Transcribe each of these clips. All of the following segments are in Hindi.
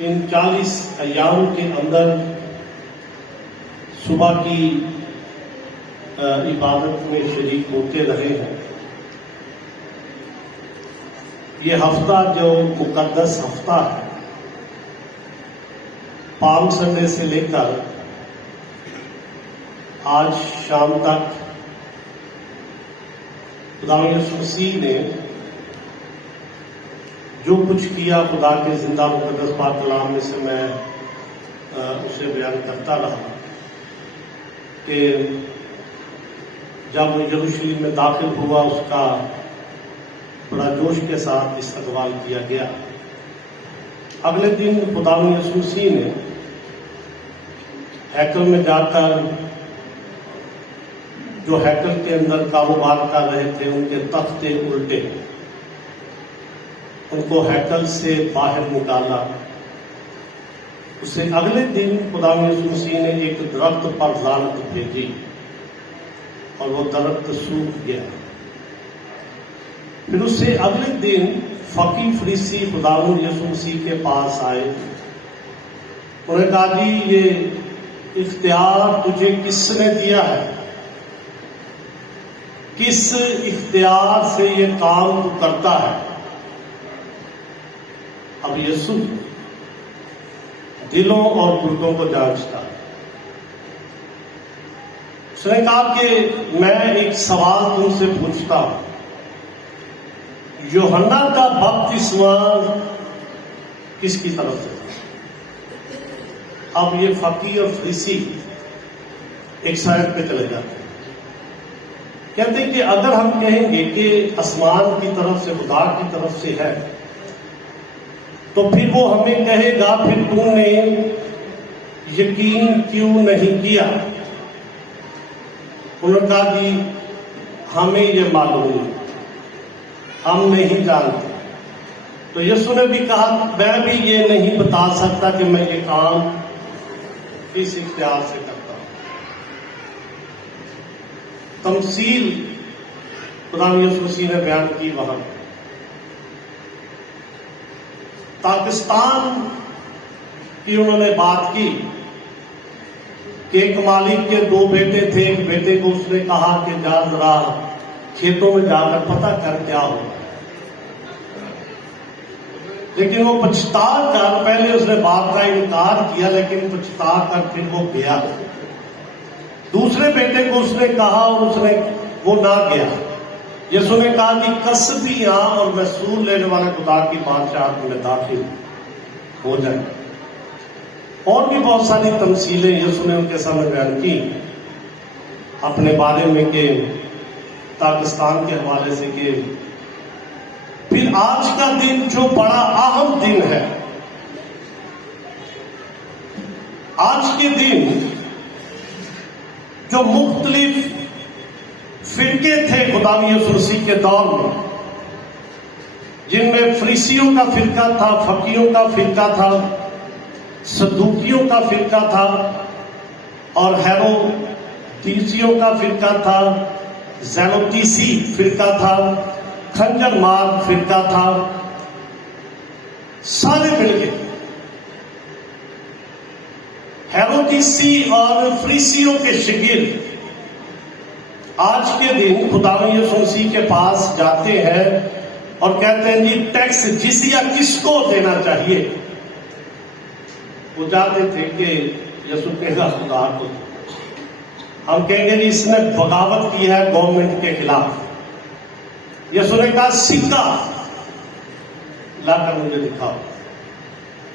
इन 40 अय्याम के अंदर सुबह की इबादत में शरीक होते रहे हैं। ये हफ्ता जो मुकद्दस हफ्ता है, पाम संडे से लेकर आज शाम तक खुदा यीशु मसीह ने जो कुछ किया, खुदा के जिंदा मुकद्दस पाक कलाम में से मैं उसे बयान करता रहा कि जब वो यरूशलेम में दाखिल हुआ, उसका बड़ा जोश के साथ इस्तकबाल किया गया। अगले दिन खुदा यीशु मसीह ने हैकल में जाकर जो हैकल के अंदर कारोबार कर रहे थे, उनके तख्ते उल्टे, उनको हैकल से बाहर निकाला। उससे अगले दिन खुदा यीशु मसीह ने एक दरख्त पर लानत भेजी और वो दरख्त सूख गया। फिर उससे अगले दिन फकीह फरीसी खुदा यीशु मसीह के पास आए। उन्होंने कहा, जी ये इख्तियार तुझे किसने दिया है? किस इख्तियार से ये काम तू करता है? अब यीशु दिलों और गुर्दों को जांचता है। उसने कहा कि मैं एक सवाल तुमसे पूछता हूं, यूहन्ना का बपतिस्मा किसकी तरफ से था? अब ये फकीह और फरीसी एक साइड पे चले जाते हैं। कहते हैं कि अगर हम कहेंगे कि आसमान की तरफ से, खुदा की तरफ से है, तो फिर वो हमें कहेगा फिर तुमने यकीन क्यों नहीं किया? उन्होंने कहा कि हमें ये मालूम नहीं, हम नहीं जानते। तो यीशु ने भी कहा, मैं भी ये नहीं बता सकता कि मैं ये काम किस इख्तियार से करता हूं। तमसील खुदा यीशु मसीह ने बयान की। वहां पाकिस्तान की उन्होंने बात की कि एक मालिक के 2 बेटे थे। एक बेटे को उसने कहा कि जा जरा खेतों में जाकर पता कर क्या हो, लेकिन वो पछता कर, पहले उसने बात का इनकार किया, लेकिन पछता कर फिर वो गया। दूसरे बेटे को उसने कहा और वो ना गया। यीशु ने कहा कि कसबियां और महसूल लेने वाले खुदा की बादशाहत में दाखिल हो जाए। और भी बहुत सारी तमसीलें यीशु ने उनके सामने बयान की अपने बारे में, के पाकिस्तान के हवाले से। के फिर आज का दिन जो बड़ा अहम दिन है, आज के दिन जो मुख्तलिफ फिरके थे खुदा यीशु मसीह के दौर में, जिनमें फरीसियों का फिरका था, फकीयों का फिरका था, सदूकियों का फिरका था और हेरोदीसियों का फिरका था, ज़ेलोतीसी फिरका था, खंजर मार फिरका था, सारे मिलके हेरोदीसी और फरीसियों के शिगिर्द आज के दिन खुदा यीशु मसीह के पास जाते हैं और कहते हैं, जी टैक्स जिजिया किसको देना चाहिए? वो जाते थे कि यीशु कहेगा खुदा को। हम कहेंगे जी इसने बगावत की है गवर्नमेंट के खिलाफ। यीशु ने कहा सिक्का लाकर मुझे दिखाओ।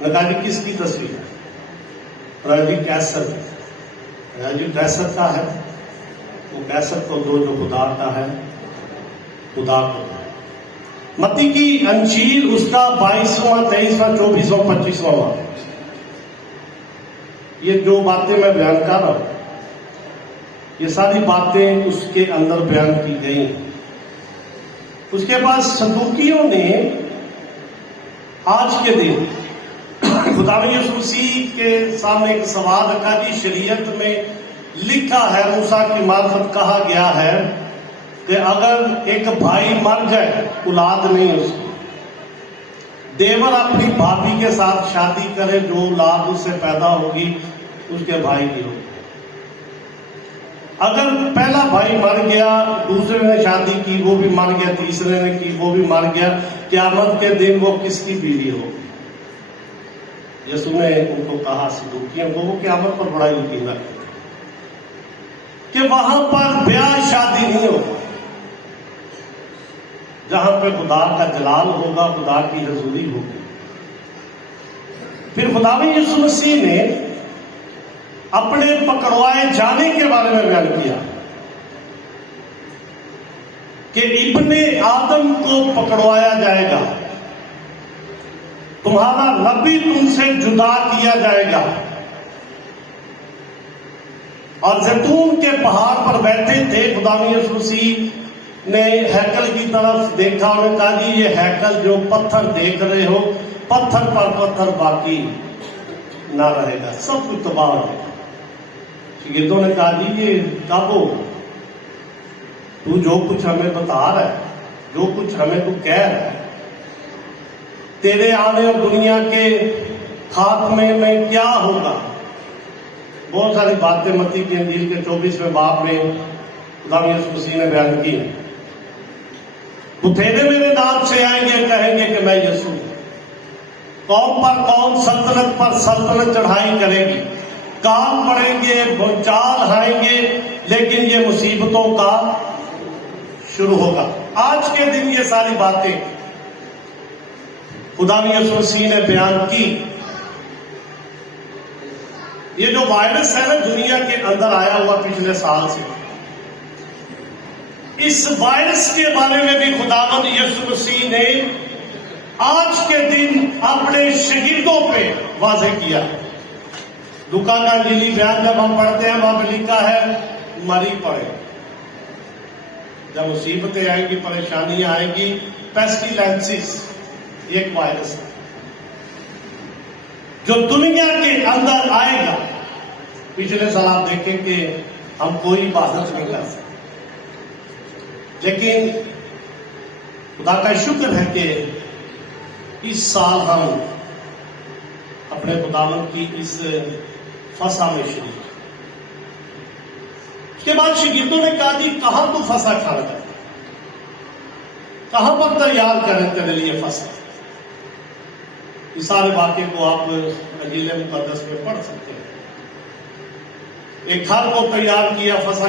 मैं कहा जी किसकी तस्वीर है? राजी कैसर, राजी कैसर का है। वो कैसर को दो जो खुदा का है, खुदा को। मत्ती की अंजील उसका 22वां, 23वां, 24वां, 25वां, ये जो बातें मैं बयान कर रहा हूं, ये सारी बातें उसके अंदर बयान की गई। उसके बाद सदूकियों ने आज के दिन खुदा यीशु मसीह के सामने एक सवाल रखा कि शरीयत में लिखा है, मूसा की मार्फत कहा गया है कि अगर एक भाई मर जाए, औलाद नहीं उसकी, देवर अपनी भाभी के साथ शादी करे, जो औलाद उससे पैदा होगी उसके भाई की होगी। अगर पहला भाई मर गया, दूसरे ने शादी की वो भी मर गया, तीसरे ने की वो भी मर गया, क़यामत के दिन वो किसकी बीवी होगी? यीशु ने उनको कहा, सदूकियों को, वो क़यामत पर बड़ा यकीन रखते कि वहां पर ब्याह शादी नहीं होगा, जहां पे खुदा का जलाल होगा, खुदा की हजूरी होगी। फिर खुदावंद यीशु मसीह ने अपने पकड़वाए जाने के बारे में बयान किया कि इब्ने आदम को पकड़वाया जाएगा, तुम्हारा रब्बी तुमसे जुदा किया जाएगा। और जैतून के पहाड़ पर बैठे थे, खुदावंद यीशु मसीह ने हैकल की तरफ देखा और कहा जी ये हैकल जो पत्थर देख रहे हो, पत्थर पर पत्थर बाकी ना रहेगा, सब कुछ तबाह हो जाएगा। शिगिर्दों ने कहा जी ये कब हो? तू जो कुछ हमें बता रहा है, जो कुछ हमें तू कह रहा है, तेरे आने और दुनिया के खात्मे में क्या होगा? बहुत सारी बातें मत्ती की इंजील के 24वें बाब में खुदावंद यीशु मसीह ने बयान की। बुथेरे मेरे नाम से आएंगे, कहेंगे कि मैं यीशु हूं। कौम पर कौम, सल्तनत पर सल्तनत चढ़ाई करेगी, काल पड़ेंगे, भूचाल आएंगे, लेकिन ये मुसीबतों का शुरू होगा। आज के दिन ये सारी बातें खुदावंद यीशु मसीह ने बयान की। ये जो वायरस है ना दुनिया के अंदर आया हुआ पिछले साल से, इस वायरस के बारे में भी खुदावंद यीशु मसीह ने आज के दिन अपने शहीदों पे वाज़ेह किया। लूका का इंजीली बयान जब हम पढ़ते हैं, वहां पे लिखा है मरी पड़े। जब मुसीबतें आएंगी, परेशानियां आएंगी, पेस्टिलेंसिस एक वायरस है जो दुनिया के अंदर आएगा। पिछले साल आप देखें कि हम कोई इबादत नहीं कर सकते, लेकिन खुदा का शुक्र है कि इस साल हम अपने खुदावंद की इस फसा में शरीक। उसके बाद शागिर्दों ने कहा कि कहां तू फसा खाना चाहता, कहां पर तैयार करें तेरे लिए फसा? इस सारे वाक्य को आप इंजील मुकद्दस में पढ़ सकते हैं। एक घर को तैयार किया फसा